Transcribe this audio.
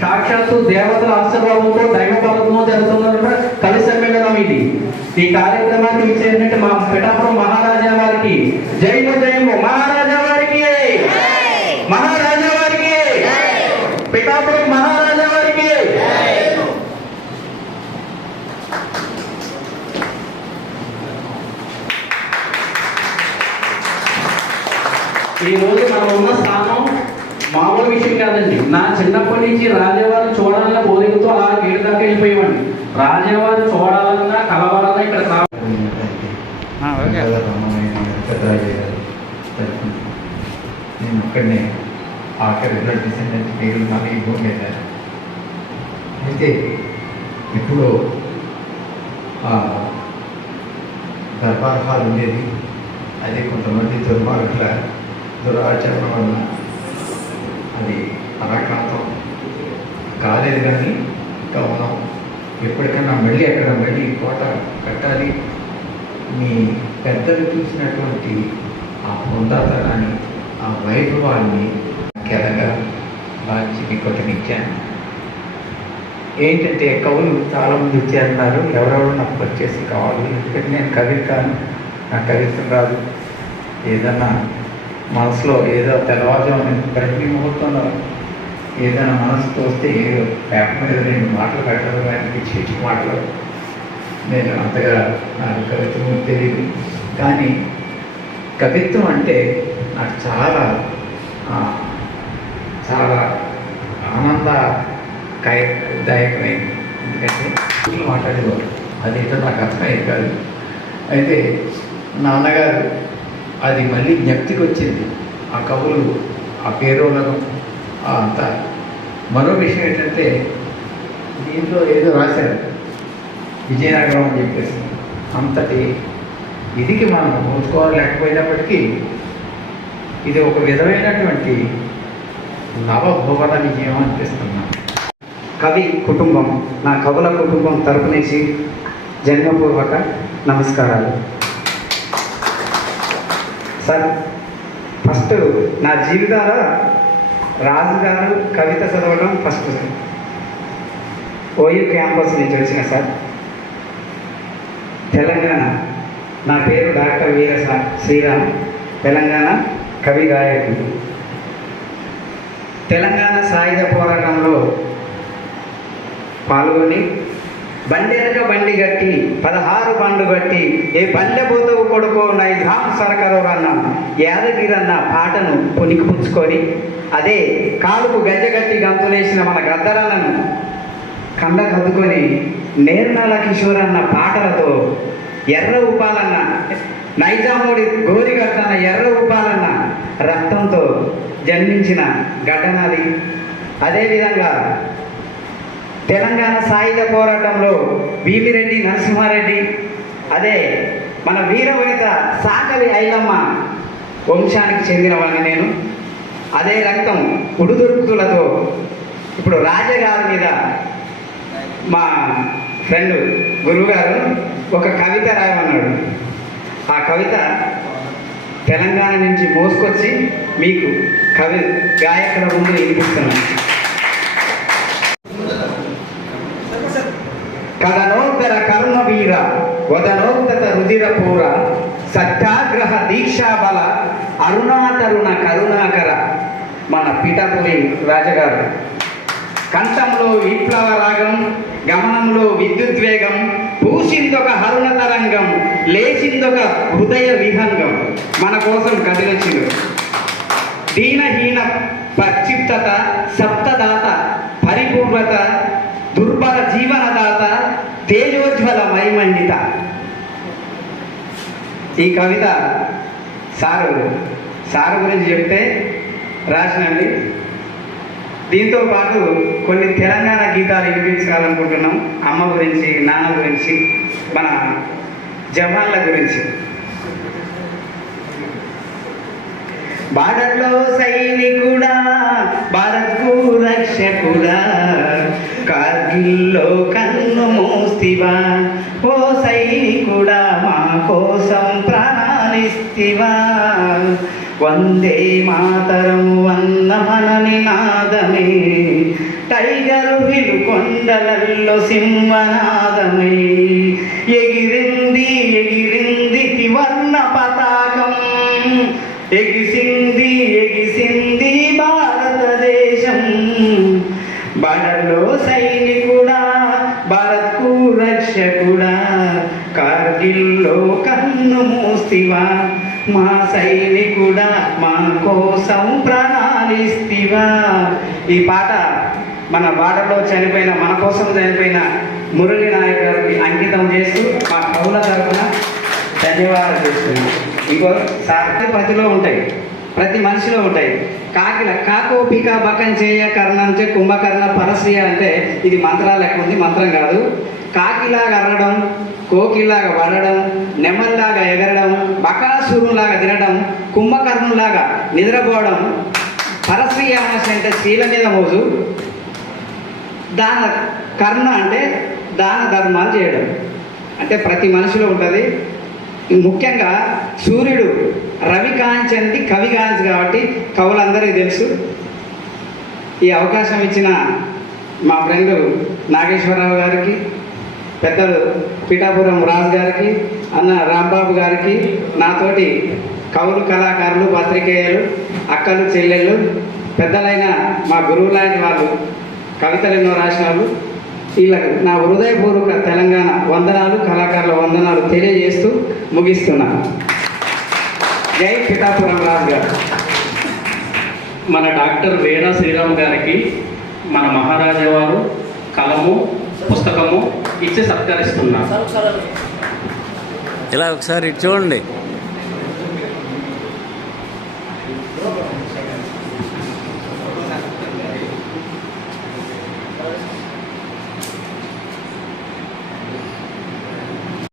సాక్షాత్తు దేవతల ఆశీర్వాదంతో దైవ పాలనతో జరుగుతున్న కలి సమ్మేళనం ఇది. ఈ కార్యక్రమానికి ఇచ్చేటంటే మా పిఠాపురం మహారాజా వారికి జైము జయము మహారాజా వారికి మహారాజా వారికి పిఠాపురం మహారాజా వారికి ఈ రోజు మనం ఉన్న స్థానం మామూలు విషయం కాదండి. నా చిన్నప్పటి నుంచి రాజావారు చూడాలన్న కోరికతో ఆ గేటు దాకా వెళ్ళిపోయేవాడిని. రాజావారు చూడాలన్నా కలవాలన్నా ఇక్కడ నేను ఒక్కడనే ఆఖరి బ్లడ్ డిసెండెంట్ పేరు మళ్ళీ భూమి మీద అయితే ఇప్పుడు దర్బార్ హాల్ ఉండేది. అది కొంతమంది దుర్మార్గుల దురాచరణ వల్ల అది అనాకాంతం కాలేదు కానీ ఇంకా మనం ఎప్పటికైనా మళ్ళీ అక్కడ మళ్ళీ కోట కట్టాలి. మీ పెద్దలు చూసినటువంటి ఆ పొందాతనాన్ని ఆ వైభవాన్ని కెలగా మార్చి మీకు ఇచ్చాను ఏంటంటే కవులు చాలామంది ఇచ్చారన్నారు ఎవరెవరు నాకు వచ్చేసి కావాలి. ఎందుకంటే నేను కవిత నా నాకు కవిత్వం రాదు. ఏదన్నా మనసులో ఏదో తెల్లవారుజామున ప్రతి ముహూర్తంలో ఏదైనా మనసుతో వస్తే ఏదో పేపర్ మీద రెండు మాటలు పెట్టడం ఆయనకి పిచ్చి మాటలు. నేను అంతగా నాకు కవిత్వం తెలియదు కానీ కవిత్వం అంటే నాకు చాలా చాలా ఆనంద దాయకమైంది ఎందుకంటే వీళ్ళు మాట్లాడేవారు. అదేంటో నాకు అర్థమయ్యేది కాదు. అయితే నాన్నగారు అది మళ్ళీ జ్ఞప్తికి వచ్చింది. ఆ కవులు ఆ పేరోలను అంతా. మరో విషయం ఏంటంటే దీంట్లో ఏదో రాశారు. విజయనగరం అని చెప్పేసి. అంతటి ఇదికి మనం ఓర్చుకోవాలి లేకపోయినప్పటికీ ఇది ఒక విధమైనటువంటి నవభువన విజయం అనిపిస్తున్నాను కవి కుటుంబం నా కవుల కుటుంబం తరపు నుంచి జన్మపూర్వక నమస్కారాలు. సార్. ఫస్ట్ నా జీవితాల రాజుగారు కవిత చదవడం ఫస్ట్ సార్. ఓయూ క్యాంపస్ నుంచి వచ్చిన సార్. తెలంగాణ. నా పేరు డాక్టర్ వీర శ్రీరామ్. తెలంగాణ కవి గాయకుడు. తెలంగాణ సాయుధ పోరాటంలో పాల్గొని బండెనక బండి గట్టి పదహారు బండ్లు గట్టి ఏ పల్లె పోతవు కొడుకో నైధాం సరకరు అన్న యాదగిరన్న పాటను పుణికిపుచ్చుకొని అదే కాలుకు గజ్జగట్టి గంతులేసిన మన గద్దరన్నను కండ కదుకొని నేర్నల కిషోర్ అన్న పాటలతో ఎర్ర ఉపాలన్న నైజాముడి గోరిగట్టన ఎర్ర ఉపాలన్న రక్తంతో జన్మించిన ఘటనది అదేవిధంగా తెలంగాణ సాయుధ పోరాటంలో భీమిరెడ్డి నరసింహారెడ్డి అదే మన వీరవనిత సాకలి ఐలమ్మ వంశానికి చెందినవాడిని నేను. అదే రక్తం ఉడుదుడుకులతో ఇప్పుడు రాజగారి మీద మా ఫ్రెండ్ గురువుగారు ఒక కవిత రాయమన్నాడు. ఆ కవిత తెలంగాణ నుంచి మోసుకొచ్చి మీకు కవి గాయకుల ముందు వినిపిస్తున్నాను. వదనోత్తత రుధిర పూర సత్యాగ్రహ దీక్షా బల అరుణాతరుణ కరుణాకర మన పిఠాపురి రాజగారు. కంఠంలో విప్లవ రాగం గమనంలో విద్యుద్వేగం పూసిందొక హరుణ తరంగం లేచిందొక హృదయ విహంగం మన కోసం కదిలొచ్చింది. దీనహీన ఈ కవిత సారు సారు గురించి చెప్తే రాసినండి. దీంతో పాటు కొన్ని తెలంగాణ గీతాలు వినిపించాలనుకుంటున్నాం అమ్మ గురించి నాన్న గురించి మన జవాన్ల గురించి. భారత్లో సైనికుడా భారత్కు రక్షకుడా కార్గిల్లో కన్ను మోస్తివా శక్తివా వందే మాతరం వన్న మన నినాదమే టైగరు విలుకొండలల్లో సింహనాదమై. ఎగిరింది ఎగిరింది త్రివర్ణ పతాకం. ఎగిసింది ఎగిసింది భారతదేశం. బడలో సైనికుడా భారత్కు రక్షకుడా కార్గిల్లో కన్ను మూస్తివా మా సైనికుడా మా కోసం ప్రణాళిస్తివా ఈ పాట మన బాటలో చనిపోయిన మన కోసం చనిపోయిన మురళి నాయక్ గారికి అంకితం చేస్తూ మా కవుల తరఫున ధన్యవాదాలు చేస్తున్నాం ఇంకో సార్ ప్రతిలో ఉంటాయి. ప్రతి మనిషిలో ఉంటాయి. కాకిల కాకు పీక బకం చేయ కర్ణంచే కుంభకర్ణ పరశ్రియ అంటే ఇది మంత్రాలు ఉంది మంత్రం కాదు. కాకిలాగా అరడం కోకిలాగా వరడం నెమల్లాగా ఎగరడం బకాసురులాగా తినడం కుంభకర్ణులాగా నిద్రపోవడం పరశ్రియ అమాస అంటే స్త్రీల మీద మోజు దాన కర్ణ అంటే దాన ధర్మాలు చేయడం. అంటే ప్రతి మనిషిలో ఉంటుంది. ముఖ్యంగా సూర్యుడు రవి కాంచంది కవి కాబట్టి కవులందరికీ తెలుసు. ఈ అవకాశం ఇచ్చిన మా ఫ్రెండ్ నాగేశ్వరరావు గారికి పెద్దలు పీఠాపురం రాజు గారికి అన్న రాంబాబు గారికి నాతోటి కవులు కళాకారులు పత్రికేయులు అక్కలు చెల్లెళ్ళు పెద్దలైన మా గురువు లాంటి వాళ్ళు కవితలు ఎన్నో రాసిన వాళ్ళు వీళ్ళకు నా హృదయపూర్వక తెలంగాణ వందనాలు కళాకారుల వందనాలు తెలియజేస్తూ ముగిస్తున్నాను జై పిఠాపురం రాజు గారు. మన డాక్టర్ వేణా శ్రీరామ్ గారికి మన మహారాజా వారు కలము పుస్తకము ఇచ్చి సత్కరిస్తున్నారు ఇలా ఒకసారి చూడండి.